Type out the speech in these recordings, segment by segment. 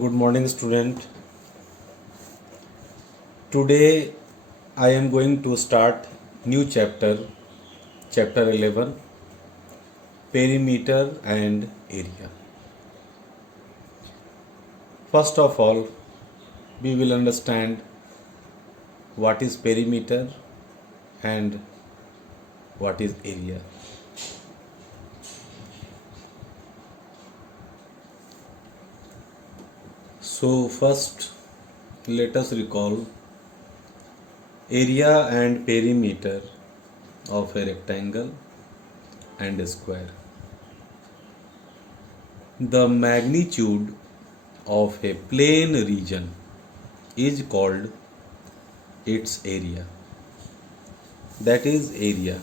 Good morning, student. Today I am going to start new chapter 11, perimeter and area. First of all, we will understand what is perimeter and what is area. So first, let us recall area and perimeter of a rectangle and a square. The magnitude of a plane region is called its area. That is area.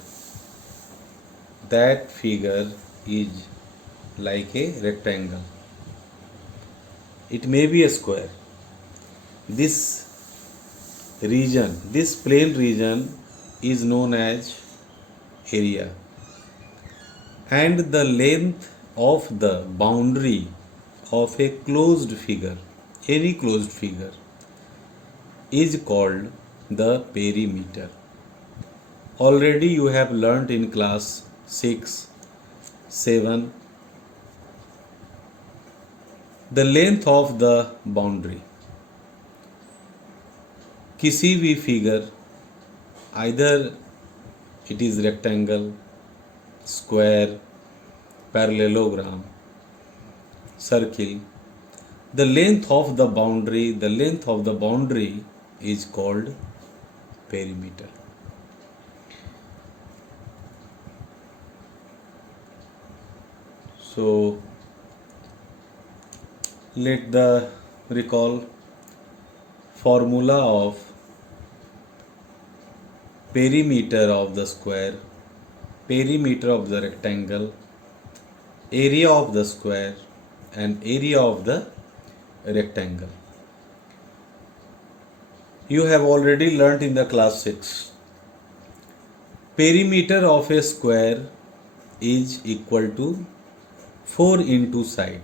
That figure is like a rectangle. It may be a square. This this plane region is known as area. And the length of the boundary of a closed figure, any closed figure, is called the perimeter. Already you have learnt in class 6, 7, the length of the boundary. किसी भी figure, either it is rectangle, square, parallelogram, circle, the length of the boundary is called perimeter. So let the recall formula of perimeter of the square, perimeter of the rectangle, area of the square and area of the rectangle. You have already learnt in the class 6. Perimeter of a square is equal to 4 into side.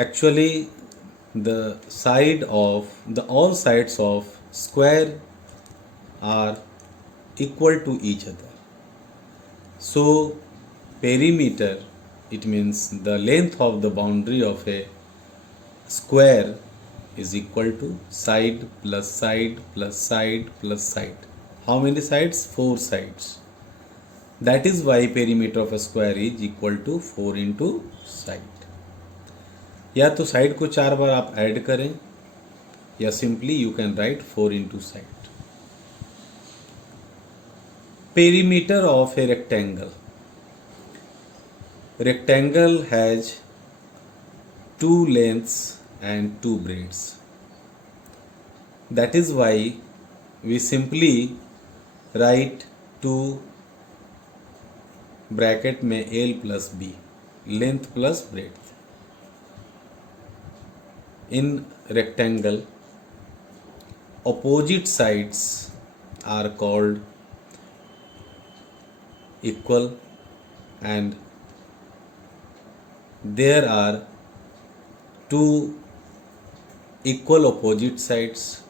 Actually, all sides of square are equal to each other. So perimeter, it means the length of the boundary of a square is equal to side plus side plus side plus side. How many sides? 4 sides. That is why perimeter of a square is equal to 4 into side. या तो side को 4 बार आप add करें या simply you can write 4 into side. Perimeter of a rectangle. Rectangle has 2 lengths and 2 breadths. That is why we simply write 2 bracket में L plus B, length plus breadth. In rectangle, opposite sides are called equal and there are 2 equal opposite sides,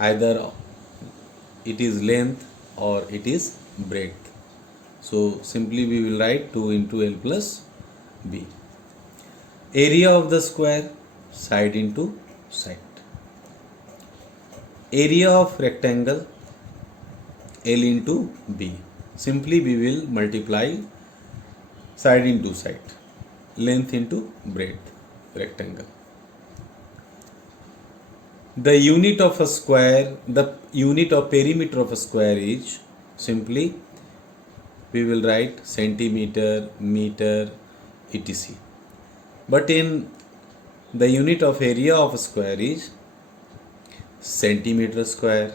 either it is length or it is breadth. So simply we will write 2 into L plus B. Area of the square, side into side. Area of rectangle, L into B. Simply we will multiply side into side, length into breadth, rectangle. The unit of a square, the unit of perimeter of a square is simply we will write centimeter, meter, etc. But in the unit of area of a square is centimeter square,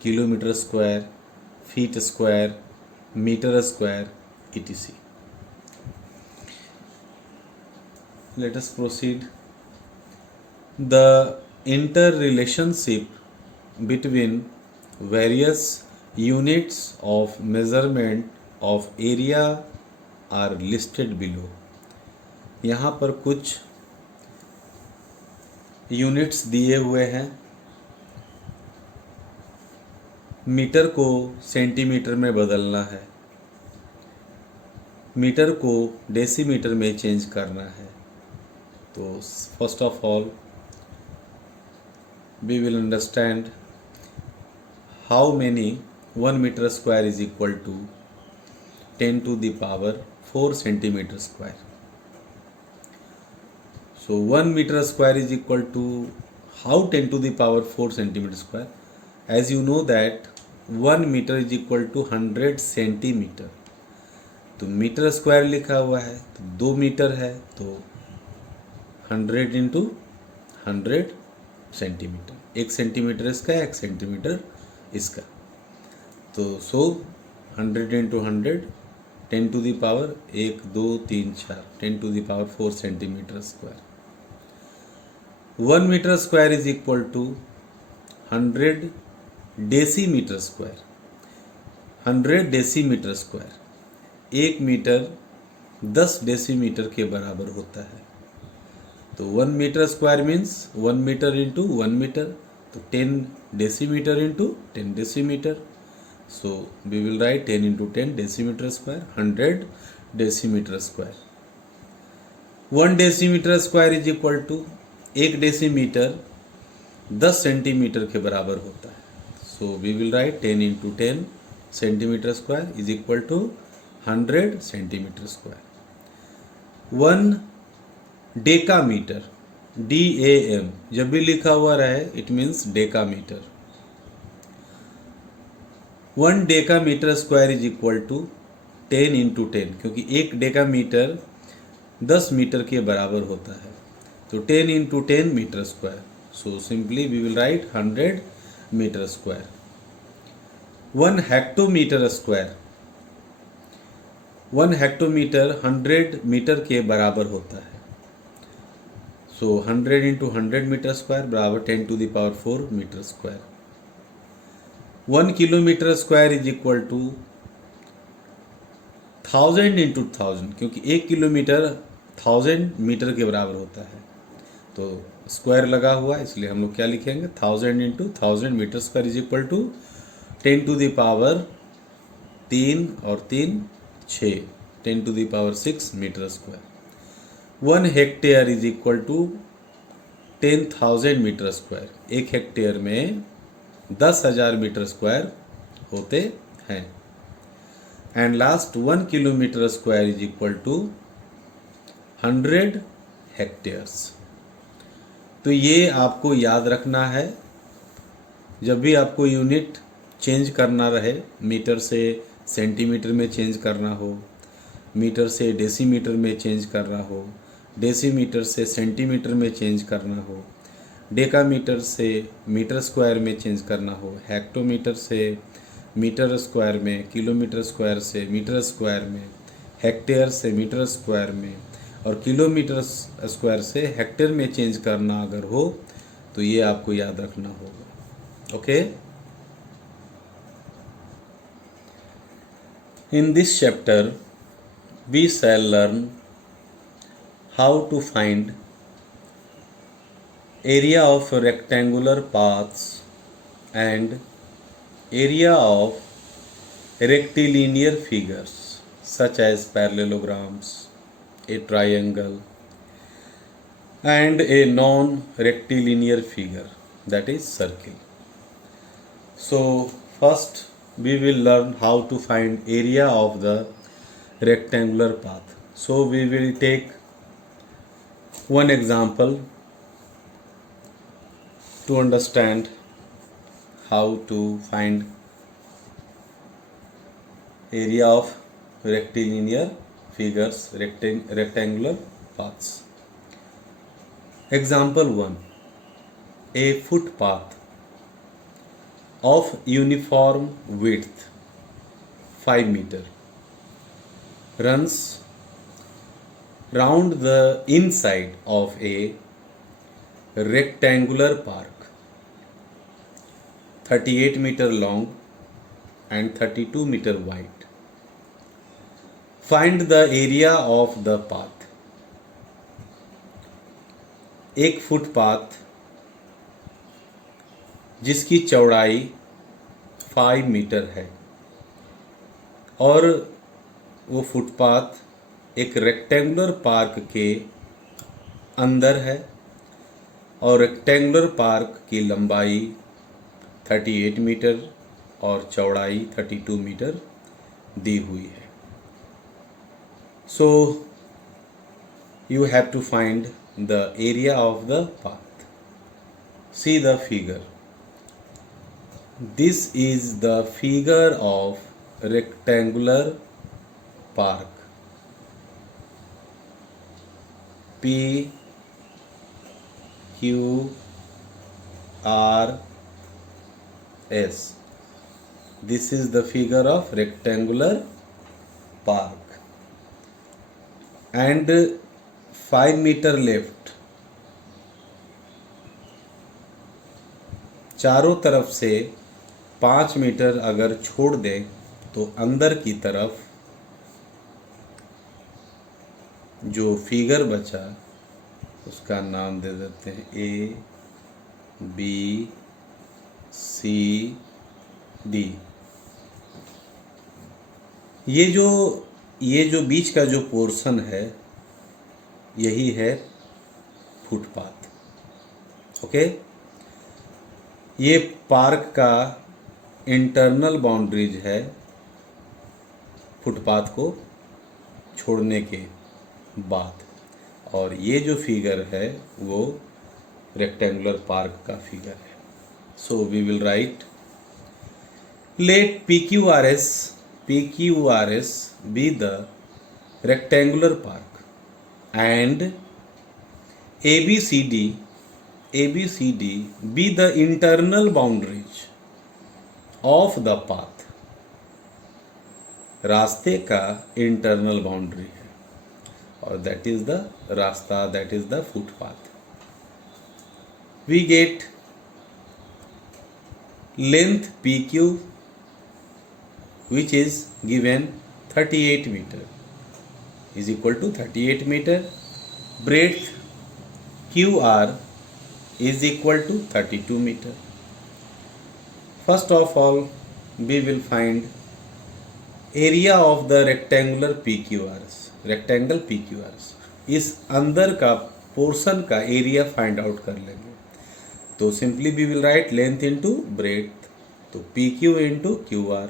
kilometer square, feet square, meter square, etc. Let us proceed. The interrelationship between various units of measurement of area are listed below. यहाँ पर कुछ units दिए हुए हैं। Metre को centimetre में बदलना है, मीटर को डेसीमीटर में चेंज करना है। तो first of all we will understand how many 1 meter square is equal to 10 to the power 4 centimeter square. So 1 meter square is equal to how 10 to the power 4 centimeter square. As you know that 1 meter is equal to 100 centimeter. तो metre square लिखा हुआ है तो 2 metre है तो 100 into 100 centimetre, 1 centimetre इसका, 1 centimetre इसका। तो 100 into 100 10 to the power 1 2 3 4 10 to the power 4 centimetre square. 1 metre square is equal to 100 decimetre square. 100 decimetre square, 1 metre 10 decimetre के बराबर होता है। तो 1 metre square means 1 metre into 1 metre, तो 10 decimetre into 10 decimetre. So we will write 10 into 10 decimetre square, 100 decimetre square. 1 decimetre square is equal to 1 decimetre 10 centimetre के बराबर होता है। So we will write 10 into 10 centimetre square is equal to 100 centimetre square. 1 decametre, DAM जब भी लिखा हुआ रहे it means decametre. 1 decametre square is equal to 10 into 10, क्योंकि 1 डेकामीटर 10 मीटर के बराबर होता है। तो 10 into 10 metre square. So simply we will write 100 metre square. 1 hectometre square, 1 hectometre 100 metre के बराबर होता है। सो 100 इंटू 100 मीटर स्क्वायर बराबर 10 to the power 4 metre square. 1 kilometre square is equal to 1000 into 1000, क्योंकि 1 किलोमीटर 1000 मीटर के बराबर होता है। तो स्क्वायर लगा हुआ इसलिए हम लोग क्या लिखेंगे 1000 into 1000 metre square is equal to 10 to the power 3 और 3 6, 10 to the power 6 metre square. 1 hectare is equal to 10,000 metre square. 1 hectare में 10,000 मीटर स्क्वायर होते हैं। And last 1 kilometre square is equal to 100 hectares. तो ये आपको याद रखना है जब भी आपको यूनिट चेंज करना रहे, मीटर से सेंटीमीटर में चेंज करना हो, मीटर से डेसीमीटर में चेंज करना हो, डेसीमीटर से सेंटीमीटर में चेंज करना हो, डेकामीटर से मीटर स्क्वायर में चेंज करना हो, हेक्टोमीटर से मीटर स्क्वायर में, किलोमीटर स्क्वायर से मीटर स्क्वायर में, हेक्टेयर से मीटर स्क्वायर में और किलोमीटर स्क्वायर से हेक्टेयर में चेंज करना अगर हो तो ये आपको याद रखना होगा। Okay, in this chapter we shall learn how to find area of rectangular paths and area of rectilinear figures such as parallelograms, a triangle and a non-rectilinear figure, that is circle. So first we will learn how to find area of the rectangular path. So we will take one example to understand how to find area of rectilinear figures, rectangular paths. Example 1, a footpath of uniform width 5 meter runs round the inside of a rectangular park 38 meter long and 32 meter wide. Find the area of the path. एक footpath जिसकी चौड़ाई 5 metre है और वो footpath एक rectangular park के अंदर है और रेक्टेंगुलर पार्क की लंबाई 38 मीटर और चौड़ाई 32 मीटर दी हुई है. So you have to find the area of the path. See the figure. This is the figure of rectangular park. P Q R S. This is the figure of rectangular park. And 5 meter left. चारों तरफ से 5 metre अगर छोड़ दें तो अंदर की तरफ जो फिगर बचा उसका नाम दे देते हैं A B C D. ये जो बीच का जो पोर्शन है यही है फुटपाथ. ओके, ये पार्क का इंटरनल बाउंड्रीज है फुटपाथ को छोड़ने के बाद, और ये जो फिगर है वो रेक्टेंगुलर पार्क का फिगर है. So we will write let PQRS be the rectangular park and ABCD be the internal boundaries of the path. रास्ते का इंटरनल बाउंड्री है और दैट इज द रास्ता, that is the footpath. We get length PQ which is given 38 meter is equal to 38 meter. Breadth QR is equal to 32 meter. First of all, we will find area of the rectangular PQRS. Rectangle PQRS. इस अंदर का portion का area find out कर लेंगे. तो simply we will write length into breadth. तो PQ into QR.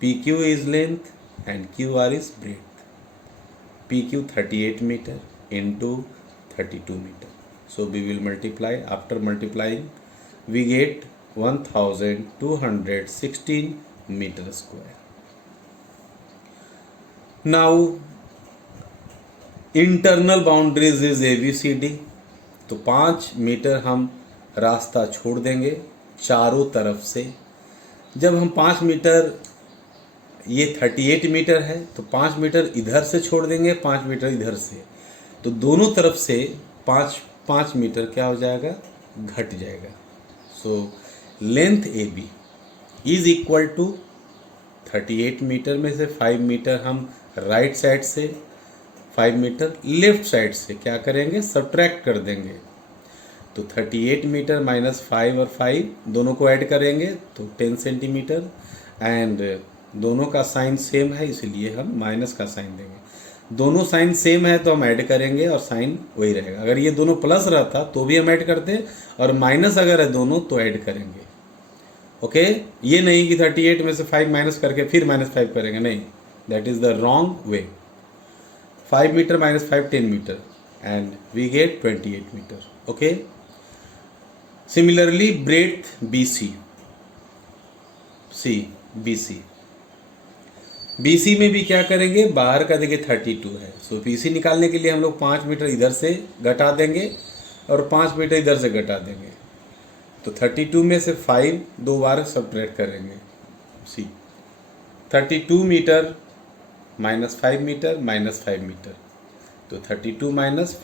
PQ is length and QR is breadth. PQ 38 meter into 32 meter. So we will multiply. After multiplying, we get 1216 meter square. Now internal boundaries is ABCD. तो 5 metre हम रास्ता छोड़ देंगे चारों तरफ से. जब हम 5 मीटर, ये 38 मीटर है तो 5 मीटर इधर से छोड़ देंगे, 5 मीटर इधर से, तो दोनों तरफ से 5 मीटर क्या हो जाएगा, घट जाएगा. So length AB is equal to 38 metre में से 5 मीटर हम राइट साइड से, 5 मीटर लेफ्ट साइड से क्या करेंगे, सब्ट्रैक्ट कर देंगे. तो 38 मीटर माइनस 5 और 5 दोनों को ऐड करेंगे तो 10 सेंटीमीटर. एंड दोनों का साइन सेम है इसलिए हम माइनस का साइन देंगे. दोनों साइन सेम है तो हम ऐड करेंगे और साइन वही रहेगा. अगर ये दोनों प्लस रहता तो भी हम ऐड करते, और माइनस अगर है दोनों तो ऐड करेंगे. ओके, ये नहीं कि 38 में से 5 माइनस करके फिर -5 करेंगे, नहीं, that is the wrong way. 5 metre minus 5 10 metre and we get 28 metre. Okay, similarly breadth BC में भी क्या करेंगे, बाहर का देखिए 32 है. सो BC निकालने के लिए हम लोग 5 मीटर इधर से घटा देंगे और 5 मीटर इधर से घटा देंगे. तो 32 में से 5 दो बार सब्ट्रैक्ट करेंगे. See 32 metre minus 5 metre minus 5 metre, तो 32 माइनस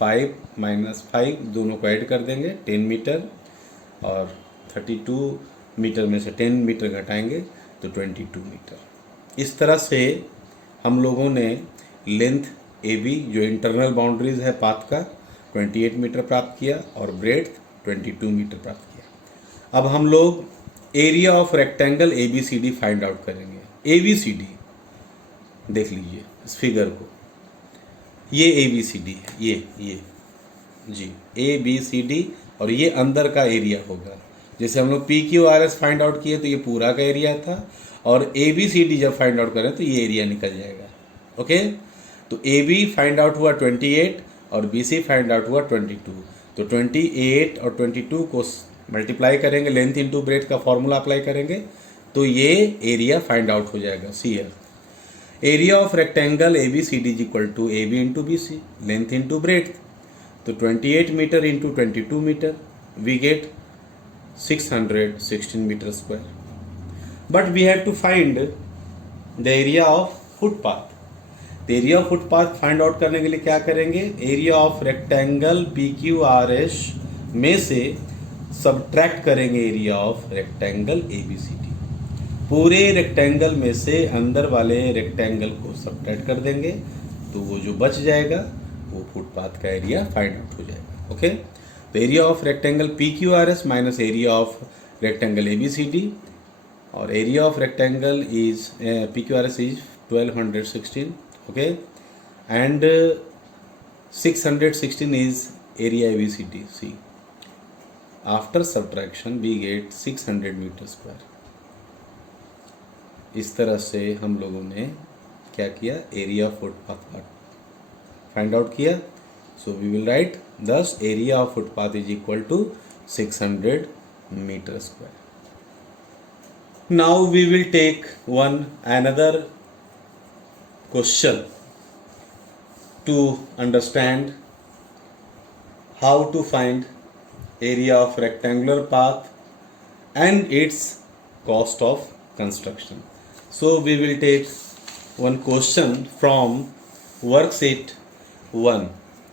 5 दोनों को ऐड कर देंगे 10 मीटर, और 32 मीटर में से 10 मीटर घटाएंगे तो 22 मीटर. इस तरह से हम लोगों ने लेंथ AB जो इंटरनल बाउंड्रीज है पाथ का, 28 मीटर प्राप्त किया और ब्रेड्थ 22 मीटर प्राप्त किया। अब हम लोग area of rectangle ABCD find out करेंगे। ABCD देख लीजिए इस फिगर को, ये ABCD है, ये जी ABCD, और ये अंदर का एरिया होगा। जैसे हम लोग PQRS फाइंड आउट किए तो ये पूरा का एरिया था, और ABCD जब फाइंड आउट करें तो ये एरिया निकल जाएगा। ओके, तो AB फाइंड आउट हुआ 28 और BC फाइंड आउट हुआ 22। तो 28 और 22 को मल्टीप्लाई करेंगे, लेंथ इंटू ब्रेड्थ का फॉर्मूला अप्लाई करेंगे तो ये एरिया फाइंड आउट हो जाएगा। See here, area of rectangle ABCD is equal to AB into BC, length into breadth. तो 28 metre into 22 metre, we get 616 metre square. But we have to find the area of footpath. Area of footpath find out करने के लिए क्या करेंगे, area of rectangle PQRS में से subtract करेंगे area of rectangle ABCD। पूरे रेक्टेंगल में से अंदर वाले रेक्टेंगल को सब्ट्रैक्ट कर देंगे तो वो जो बच जाएगा वो फुटपाथ का एरिया फाइंड आउट हो जाएगा। ओके, तो area of rectangle PQRS minus area of rectangle ABCD, और area of rectangle is PQRS is 1216, okay, and 616 is area ABCD. See, after subtraction we get 600 metre square. इस तरह से हम लोगों ने क्या किया, area of footpath find out किया। So we will write this area of footpath is equal to 600 metre square. Now we will take one another question to understand how to find area of rectangular path and its cost of construction. So we will take one question from worksheet 1,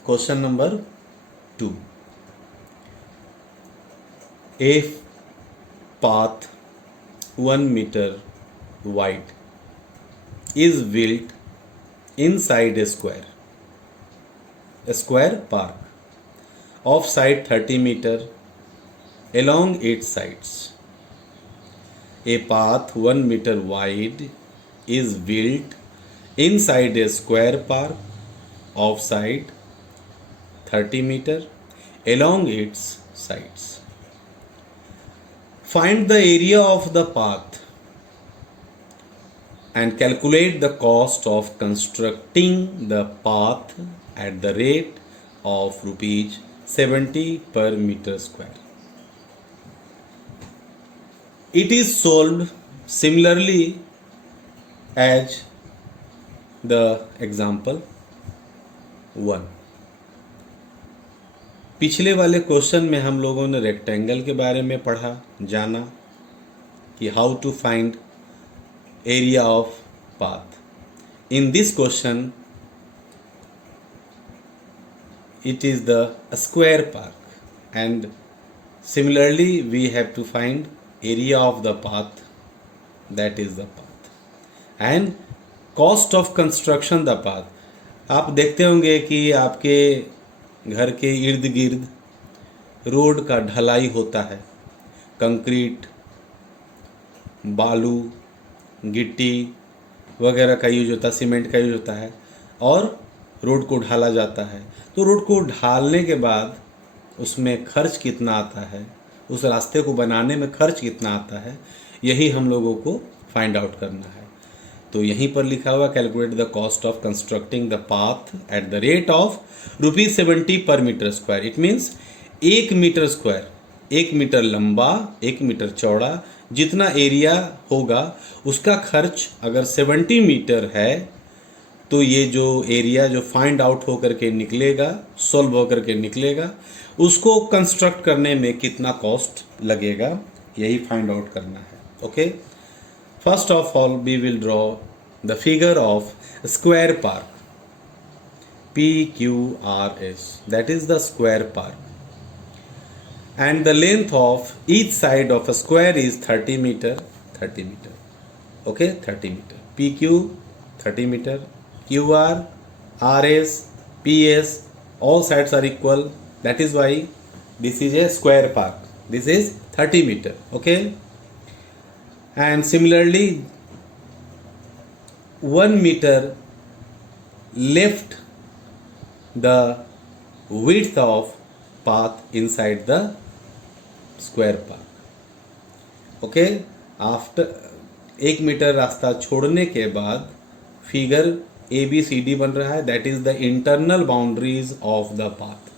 question number 2. A path 1 meter wide is built inside a square park of side 30 meter along its sides. A path 1 meter wide is built inside a square park of side 30 meter along its sides. Find the area of the path and calculate the cost of constructing the path at the rate of rupees 70 per meter square. It is solved similarly as the example 1. पिछले वाले question में हम लोगों ने rectangle के बारे में पढ़ा, जाना कि how to find area of path. In this question it is the square park, and similarly we have to find area of the path, that is the path, and cost of construction the path. आप देखते होंगे कि आपके घर के इर्द गिर्द road का ढलाई होता है, कंक्रीट, बालू, गिट्टी वगैरह का यूज होता है, सीमेंट का यूज होता है, और रोड को ढाला जाता है। तो रोड को ढालने के बाद उसमें खर्च कितना आता है, उस रास्ते को बनाने में खर्च कितना आता है, यही हम लोगों को फाइंड आउट करना है। तो यहीं पर लिखा हुआ calculate the cost of constructing the path at the rate of ₹70 per metre square. It means 1 metre square, 1 metre लंबा, 1 मीटर चौड़ा, जितना एरिया होगा उसका खर्च अगर 70 मीटर है तो ये जो एरिया जो फाइंड आउट होकर के निकलेगा, सॉल्व होकर के निकलेगा, उसको कंस्ट्रक्ट करने में कितना कॉस्ट लगेगा, यही फाइंड आउट करना है। Okay, first of all we will draw the figure of square park PQRS, that is the square park, and the length of each side of a square is 30 meter. Okay, 30 meter. PQ 30 meter, QR, RS, PS all sides are equal, that is why this is a square park. This is 30 meter. Okay, and similarly 1 meter left the width of path inside the square park. Okay, after 1 metre रास्ता छोड़ने के बाद figure ABCD बन रहा है, that is the internal boundaries of the path.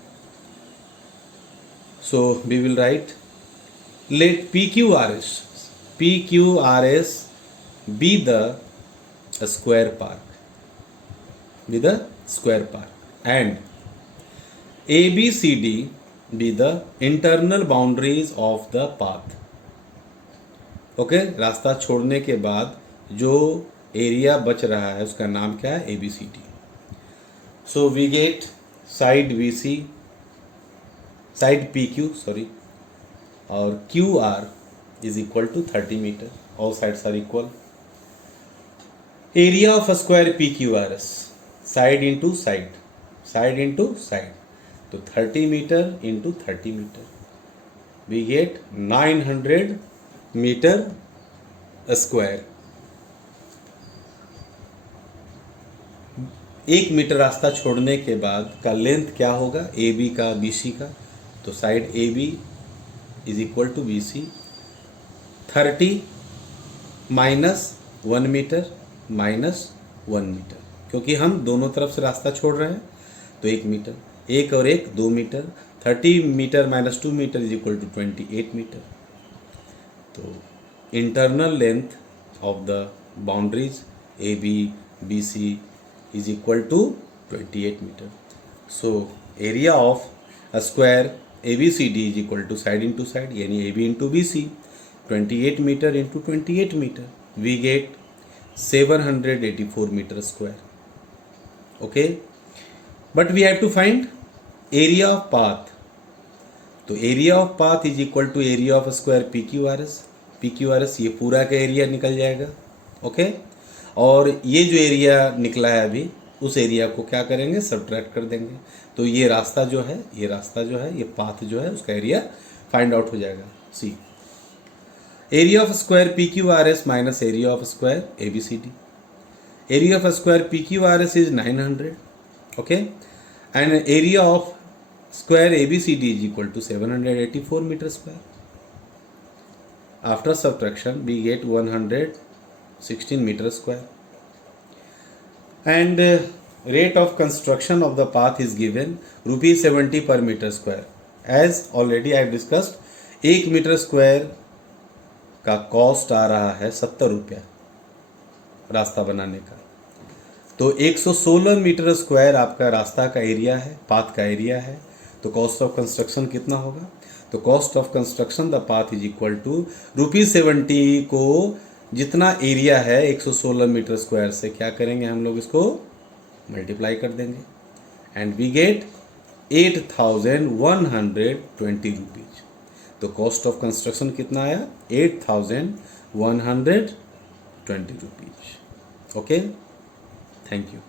So we will write, let PQRS be the square park and ABCD be the internal boundaries of the path. Okay, रास्ता छोड़ने के बाद जो एरिया बच रहा है उसका नाम क्या है? ABCD. So we get side PQ और QR is equal to 30 meter. All sides are equal. Area of a square PQRS, side into side. तो 30 meter into 30 meter. We get 900 meter square. 1 metre रास्ता छोड़ने के बाद का length क्या होगा? AB का BC का, तो side AB is equal to BC. 30 minus 1 metre minus 1 metre, क्योंकि हम दोनों तरफ से रास्ता छोड़ रहे हैं तो 1 मीटर, 1 और 1 2 meter. 30 meter minus 2 meter is equal to 28 meter. तो internal length of the boundaries AB BC is equal to 28 meter. So area of a square ABCD is equal to side into side, यानी AB into BC, 28 meter into 28 meter. We get 784 meter square. Okay, but we have to find area of path. तो area of path is equal to area of a square PQRS. ये पूरा का area निकल जाएगा. Okay, और ये जो area निकला है अभी, उस एरिया को क्या करेंगे? सब्ट्रैक्ट कर देंगे. तो ये रास्ता जो है, ये पाथ जो है, उसका एरिया फाइंड आउट हो जाएगा. See, area of square PQRS minus area of square ABCD. Area of square PQRS is 900. Okay, and area of square ABCD is equal to 784 meter square. After subtraction we get 116 meter square, and rate of construction of the path is given ₹70 per meter square. As already I have discussed, 1 metre square का cost आ रहा है 70 रुपया रास्ता बनाने का. तो 116 metre square आपका रास्ता का एरिया है, पाथ का एरिया है. तो कॉस्ट ऑफ कंस्ट्रक्शन कितना होगा? तो cost of construction the path is equal to ₹70 को जितना एरिया है 116 मीटर स्क्वायर से क्या करेंगे हम लोग? इसको मल्टीप्लाई कर देंगे, एंड वी गेट 8120 रुपीज. तो कॉस्ट ऑफ कंस्ट्रक्शन कितना आया? 8120 रुपीज. Okay, thank you.